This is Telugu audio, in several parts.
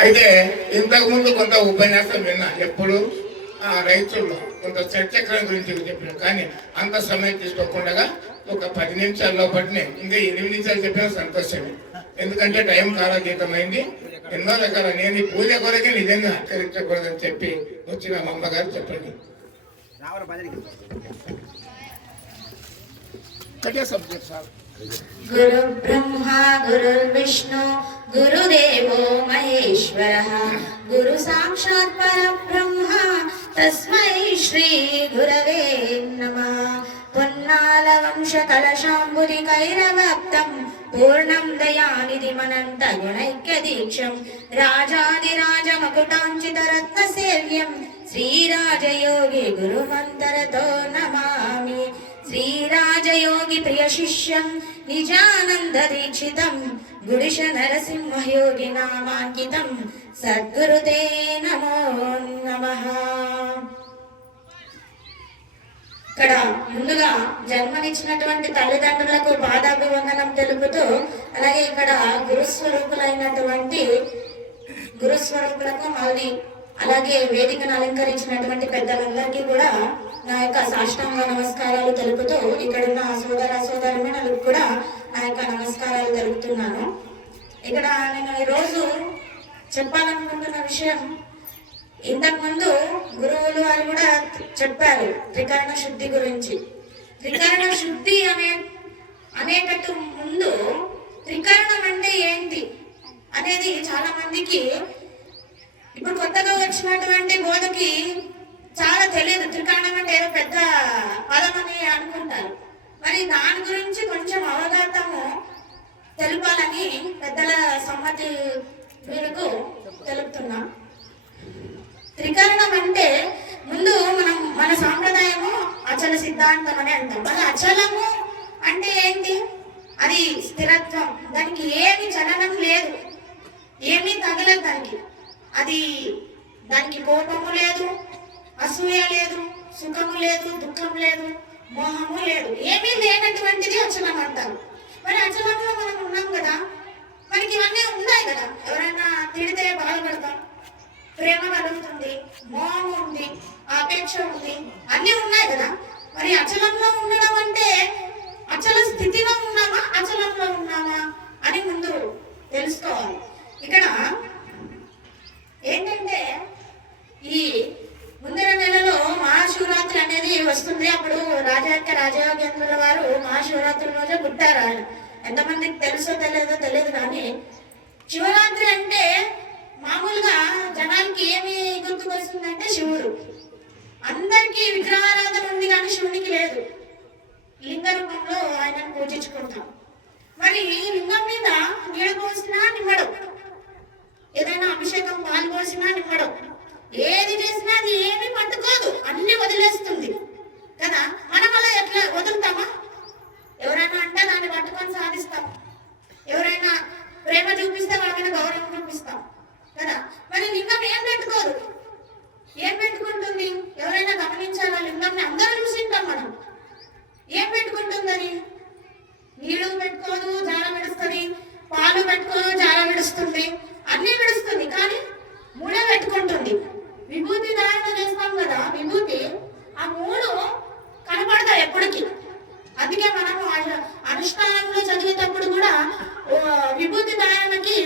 అయితే ఇంతకుముందు కొంత ఉపన్యాసం విన్నా, ఎప్పుడు రైతుల్లో కొంత చర్చక్రం గురించి చెప్పిన, కానీ అంత సమయం తీసుకోకుండా ఒక 10 నిమిషాల్లో పట్టినే, ఇంకా 8 నిమిషాలు చెప్పినా సంతోషమే. ఎందుకంటే టైం కాలగీతమైంది. ఎన్నో రకాల నేను పూజ కొరకే నిజంగా ఆచరించకూడదని చెప్పి వచ్చిన మా అమ్మగారు చెప్పండి. Subject sir. గురు బ్రహ్మ గురు విష్ణు గురుదేవో మహేశ్వరః గురు సాక్షాత్ పరబ్రహ్మ తస్మై శ్రీ గురవే నమః. పున్నాల వంశ కలశాంబుది కైరవప్తం పూర్ణం దయానిధి మనంత గుణైక్య దీక్షం రాజాదిరాజ మకుటాంచిత రత్న సేవ్యం శ్రీరాజయోగి గురుమంతరతో నమామి. శ్రీరాజయోగి ప్రియ శిష్యం నిజానంద దీక్షితం గుడిశ నరసింహయోగి నామాంకితం సద్గురుతే నమో నమః. ఇక్కడ ముందుగా జన్మనిచ్చినటువంటి తల్లిదండ్రులకు పాదాభివందనం తెలుపుతూ, అలాగే ఇక్కడ గురుస్వరూపులకు మళ్ళీ అలాగే వేదికను అలంకరించినటువంటి పెద్దలందరికీ కూడా నా యొక్క సాష్టాంగ నమస్కారాలు తెలుపుతూ, ఇక్కడున్న సోదర సోదరులకు కూడా నా యొక్క నమస్కారాలు తెలుపుతున్నాను. ఇక్కడ నేను ఈరోజు చెప్పాలనుకుంటున్న విషయం, ఇంతకుముందు గురువులు వారు కూడా చెప్పారు త్రికరణ శుద్ధి గురించి. త్రికరణ శుద్ధి అనేటట్టు ముందు త్రికరణం అంటే ఏంటి అనేది చాలా మందికి ఇప్పుడు కొత్తగా వచ్చినటువంటి బోధకి చాలా తెలియదు. త్రికరణం అంటే ఏదో పెద్ద పదం అని అనుకుంటారు. మరి దాని గురించి కొంచెం అవగాహన తెలుపాలని పెద్దల సమ్మతి మేరకు తెలుపుతున్నాం. త్రికరణం అంటే ముందు మన సాంప్రదాయము అచల సిద్ధాంతం అని అంటాం. మన అచలము అంటే ఏంటి? అది స్థిరత్వం, దానికి ఏమి చలనం లేదు, ఏమీ తగలదు దానికి కోపము లేదు, అసూయ లేదు, సుఖము లేదు, దుఃఖం లేదు, మోహము లేదు, ఏమీ లేనటువంటిది అచలం అంటారు. మరి అచలంలో మనం ఉన్నాం కదా, మనకి ఇవన్నీ ఉన్నాయి కదా. ఎవరైనా తిడితే బాధపడతాం, ప్రేమ కలుగుతుంది, మోహం ఉంది, ఆపేక్ష ఉంది, అన్నీ ఉన్నాయి కదా. మరి అచలంలో ఉండడం అంటే అచల స్థితిలో ఉన్నామా, అచలంలో ఉన్నామా అని ముందు తెలుసుకోవాలి. ఇక్కడ ఏంటంటే ఈ ముందర నెలలో మహాశివరాత్రి అనేది వస్తుంది. అప్పుడు రాజయోగేంద్రుల వారు మహాశివరాత్రి రోజే పుట్టారు. ఆయన ఎంతమందికి తెలుసో తెలియదు కానీ శివరాత్రి అంటే మామూలుగా జనానికి ఏమి గుర్తుకొస్తుందంటే శివుడు. అందరికీ విగ్రహారాధన ఉంది కానీ శివునికి లేదు. లింగ రూపంలో ఆయనను పూజించుకుంటాం. మరి లింగం మీద నీళ్ళు పోసినా నిమ్మడం, ఏదైనా అభిషేకం పాలు పోసినా నిమ్మడం, ఏది చేసినా అది ఏమీ పట్టుకోదు, అన్ని వదిలేస్తుంది కదా. మనం అలా ఎట్లా వదులుతామా? ఎవరైనా అంటే దాన్ని పట్టుకొని సాధిస్తాం, ఎవరైనా ప్రేమ చూపిస్తే వాళ్ళ మీద గౌరవం చూపిస్తాం కదా. మరి లింగం ఏం పెట్టుకోదు, ఏం పెట్టుకుంటుంది? ఎవరైనా గమనించాలా? లింగంని అందరూ చూసింటాం మనం. ఏం పెట్టుకుంటుందని? నీళ్ళు పెట్టుకోదు, జార విడుస్తుంది, పాలు పెట్టుకోదు, జార విడుస్తుంది, అన్ని విడుస్తుంది, కానీ మూడే పెట్టుకుంటుంది. విభూతి ధారణ చేస్తాం కదా, విభూతి ఆ మూడు కనపడతాయి ఎప్పటికీ. అందుకే మనము అనుష్ఠానంలో చదివేటప్పుడు కూడా విభూతి ధారణకి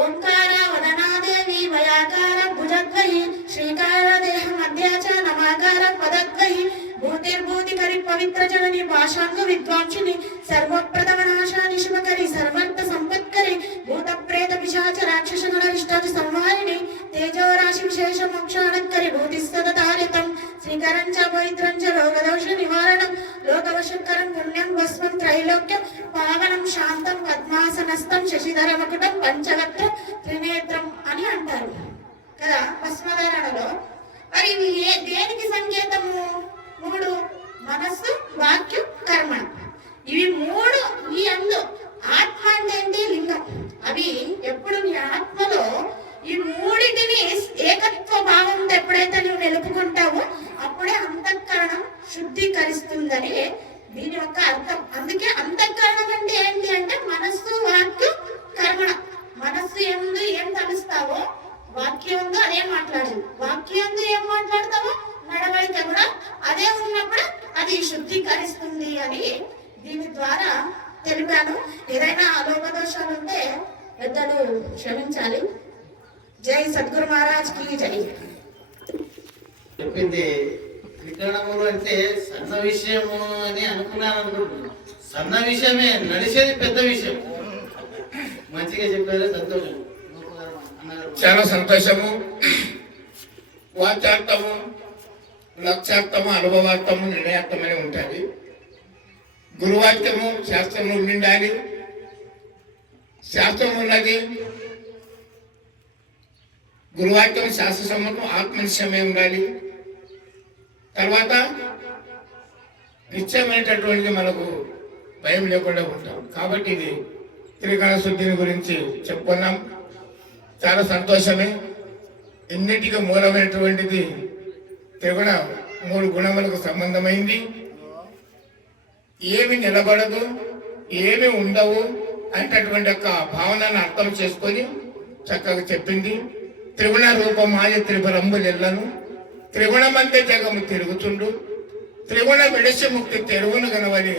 ఓంకార వదనాదేవి వయాకార భుజద్వయి శ్రీకార దేహ మధ్యాచ నమాకార పదద్వయి భూతిర్భూతికరి పవిత్ర జనని భాషాంగ విద్వాంసిని సర్వప్రథమ నాశాని శివకరి సర్వంత సంపత్కరి భూత ప్రేత పిశాచ రాక్షస గణరిష్టాచి సంహారిణి తేజోరాశి విశేష మోక్షాణకరి భూతిస్తదారితం శ్రీకరం చ పవిత్రం చ రోగదోష నివారణం లోకవశకరం పుణ్యం భస్మం త్రైలోక్యం పావనం శాంతం పద్మాసనస్థం శశిధర మకుటం పంచవక్త్రం త్రినేత్రం అని అంటారు కదా భస్మధారణలో. మరి దేనికి సంకేతము? మూడు: మనస్సు, వాక్యం, కర్మ. ఇవి మూడు ఈ అందు ఆత్మ అంటే ఏంటి? లింగం. అవి ఎప్పుడు నీ ఆత్మలో ఈ మూడింటిని ఏకత్వ భావంతో ఎప్పుడైతే నువ్వు నిలుపుకుంటావో అప్పుడే అంతఃకరణం శుద్ధీకరిస్తుందని దీని యొక్క అర్థం. అందుకే అంతఃకరణం అంటే ఏంటి అంటే మనస్సు, వాక్యం, కర్మ. మనస్సు ఎందు ఏం తలుస్తావో జై సద్గురు మహారాజ్ కి జై. చెప్పింది త్రికరణములు అంటే సన్న విషయము అని అనుకున్నాను అనుకుంటున్నాను. సన్న విషయమే, నడిచేది పెద్ద విషయం. మంచిగా చెప్పారు, సంతోషం. అన్నగారు చాలా సంతోషము. వాచార్థము, లక్ష్యార్థము, అనుభవార్థము, నిర్ణయార్థం అని ఉంటుంది. గురువాక్యము శాస్త్రము ఉండాలి. శాస్త్రం ఉన్నది, గురువాక్యం శాస్త్ర సమ్మతం, ఆత్మనిశ్చయమే ఉండాలి. తర్వాత నిశ్చయమైనటువంటిది మనకు భయం లేకుండా ఉంటాం. కాబట్టి ఇది త్రికరణ శుద్ధిని గురించి చెప్పుకున్నాం. చాలా సంతోషమే. ఎన్నిటికీ మూలమైనటువంటిది త్రిగుణ 3 గుణములకు సంబంధమైంది. ఏమి నిలబడదు, ఏమి ఉండవు అనేటటువంటి యొక్క భావనను అర్థం చేసుకొని చక్కగా చెప్పింది. త్రిగుణ రూపమాయ త్రిపురంబులెల్లను త్రిగుణమంతే జగము తిరుగుతుండు త్రిగుణ విడసి ముక్తి తెరుగును గనవలి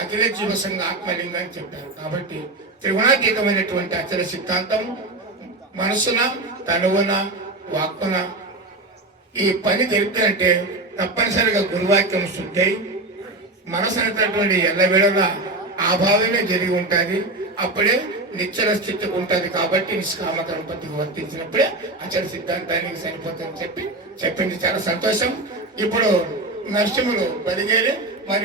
అఖిల జీవ సంఘ ఆత్మలింగం అని చెప్పారు. కాబట్టి త్రిగుణాతీతమైనటువంటి అచల సిద్ధాంతం మనసున, తనువున, వాక్కున ఈ పని జరిపినట్టే తప్పనిసరిగా గురువాక్యం శుద్ధి మనసు అనేటటువంటి ఎల్లవేళలా ఆ భావమే జరిగి ఉంటుంది. అప్పుడే నిశ్చల స్థితికి ఉంటుంది. కాబట్టి నిష్కామ గణపతికి వర్తించినప్పుడే అచల సిద్ధాంతానికి సరిపోతుందని చెప్పింది. చాలా సంతోషం. ఇప్పుడు నరసింహులు బలిగేరి మరి